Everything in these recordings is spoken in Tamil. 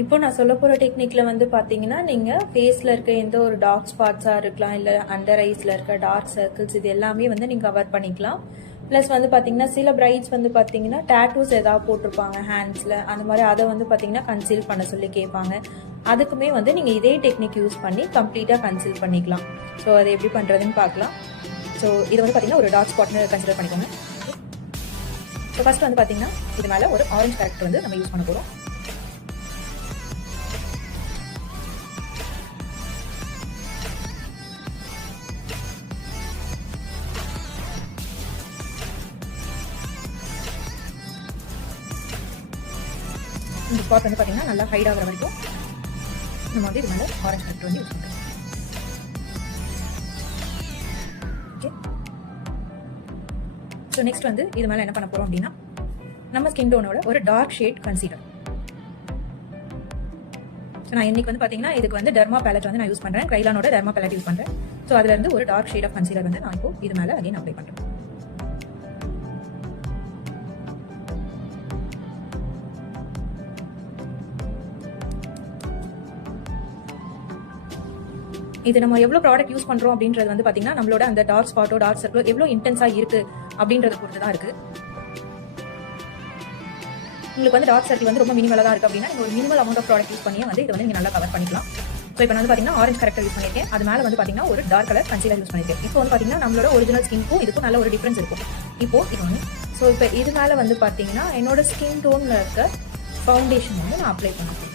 இப்போ நான் சொல்ல போகிற டெக்னிக்கில் வந்து பார்த்தீங்கன்னா, நீங்கள் ஃபேஸில் இருக்க எந்த ஒரு டார்க் ஸ்பாட்ஸாக இருக்கலாம், இல்லை அண்டர் ஐஸில் இருக்க டார்க் சர்க்கிள்ஸ், இது எல்லாமே வந்து நீங்கள் கவர் பண்ணிக்கலாம். ப்ளஸ் வந்து பார்த்தீங்கன்னா, சில பிரைட்ஸ் வந்து பார்த்தீங்கன்னா டேட்டூஸ் ஏதாவது போட்டிருப்பாங்க ஹேண்ட்ஸில், அந்த மாதிரி அதை வந்து பார்த்தீங்கன்னா கன்சீல் பண்ண சொல்லி கேட்பாங்க. அதுக்குமே வந்து நீங்கள் இதே டெக்னிக் யூஸ் பண்ணி கம்ப்ளீட்டாக கன்சீல் பண்ணிக்கலாம். ஸோ அதை எப்படி பண்ணுறதுன்னு பார்க்கலாம். ஸோ இது வந்து பார்த்தீங்கன்னா ஒரு டார்க் ஸ்பாட்னு கன்சிடர் பண்ணிக்கோங்க. ஸோ ஃபர்ஸ்ட் வந்து பார்த்தீங்கன்னா இது மேலே ஒரு ஆரஞ்சு கேரக்டர் வந்து நம்ம யூஸ் பண்ண போகிறோம். இந்த ஸ்பாட் வந்து பார்த்தீங்கன்னா நல்லா ஹைட் ஆகிற வரைக்கும் நம்ம வந்து இது மேலே ஆரஞ்சு கலர் வந்து யூஸ் பண்ணுறோம். ஓகே, ஸோ நெக்ஸ்ட் வந்து இது மேலே என்ன பண்ண போகிறோம் அப்படின்னா, நம்ம ஸ்கின் டோனோட ஒரு டார்க் ஷேட் கன்சீலர். ஸோ நான் இன்னைக்கு வந்து பார்த்தீங்கன்னா இதுக்கு வந்து டெர்மா பேலட் வந்து நான் யூஸ் பண்ணுறேன். கைலானோட டெர்மா பேலட் யூஸ் பண்ணுறேன். ஸோ அதுலேருந்து ஒரு டார்க் ஷேட் ஆஃப் கன்சீலர் வந்து நான் இப்போ இது மேலே அகைன் அப்ளை பண்ணுறேன். இது நம்ம எவ்வளோ ப்ராடக்ட் யூஸ் பண்ணுறோம் அப்படின்றது வந்து பார்த்தீங்கன்னா நம்மளோட அந்த டார்க் ஸ்பாட்டோ டார்க் சர்க்கிளோ எவ்வளோ இன்டென்ஸாக இருக்குது அப்படின்றத பொறுத்து தான் இருக்குது. உங்களுக்கு வந்து டார்க் சர்க்கிள் வந்து ரொம்ப மினிமலாக தான் இருக்குது அப்படின்னா நீங்கள் ஒரு minimal amount of product use பண்ணி வந்து இதை வந்து நீங்கள் நல்லா கவர் பண்ணிக்கலாம். ஸோ இப்போ நான் வந்து பார்த்தீங்கன்னா ஆரஞ்சு கரெக்டர் யூஸ் பண்ணியிருக்கேன். அது மேலே வந்து பார்த்தீங்கன்னா ஒரு டார்க் கலர் கன்சீலர் யூஸ் பண்ணியிருக்கேன். இப்போ வந்து பார்த்தீங்கன்னா நம்மளோட ஒரிஜினல் ஸ்கின்க்கும் இதுக்கும் நல்ல ஒரு டிஃப்ரென்ஸ் இருக்கும். இப்போ இது வந்து ஸோ இப்போ இது மேலே வந்து பார்த்தீங்கன்னா என்னோட ஸ்கின் டோனில் இருக்க ஃபவுண்டேஷன் வந்து நான் அப்ளை பண்ணுறேன்.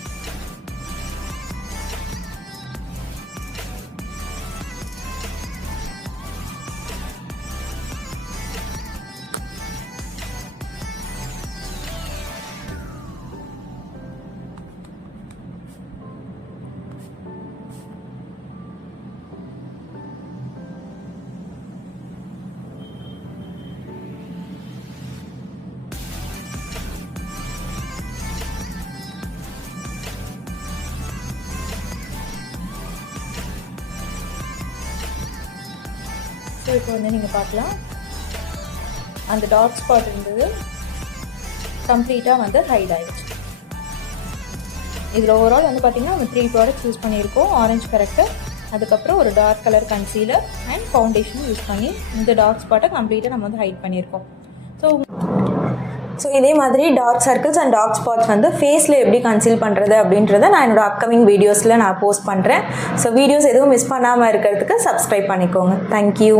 ஸோ இப்போ வந்து நீங்கள் பார்க்கலாம், அந்த டார்க் ஸ்பாட் இருந்தது கம்ப்ளீட்டாக வந்து ஹைட் ஆகிடுச்சு. இதில் ஓவரால் வந்து பார்த்திங்கன்னா நம்ம 3 ப்ராடக்ட்ஸ் யூஸ் பண்ணியிருக்கோம். ஆரஞ்சு கரெக்டர், அதுக்கப்புறம் ஒரு dark colour concealer and foundation use பண்ணி இந்த டார்க் ஸ்பாட்டை கம்ப்ளீட்டாக நம்ம வந்து ஹைட் பண்ணியிருக்கோம். ஸோ இதே மாதிரி dark circles and dark spots வந்து ஃபேஸில் எப்படி கன்சீல் பண்ணுறது அப்படின்றத நான் என்னோட அப்கமிங் வீடியோஸில் நான் போஸ்ட் பண்ணுறேன். ஸோ வீடியோஸ் எதுவும் மிஸ் பண்ணாமல் இருக்கிறதுக்கு சப்ஸ்கிரைப் பண்ணிக்கோங்க. தேங்க்யூ.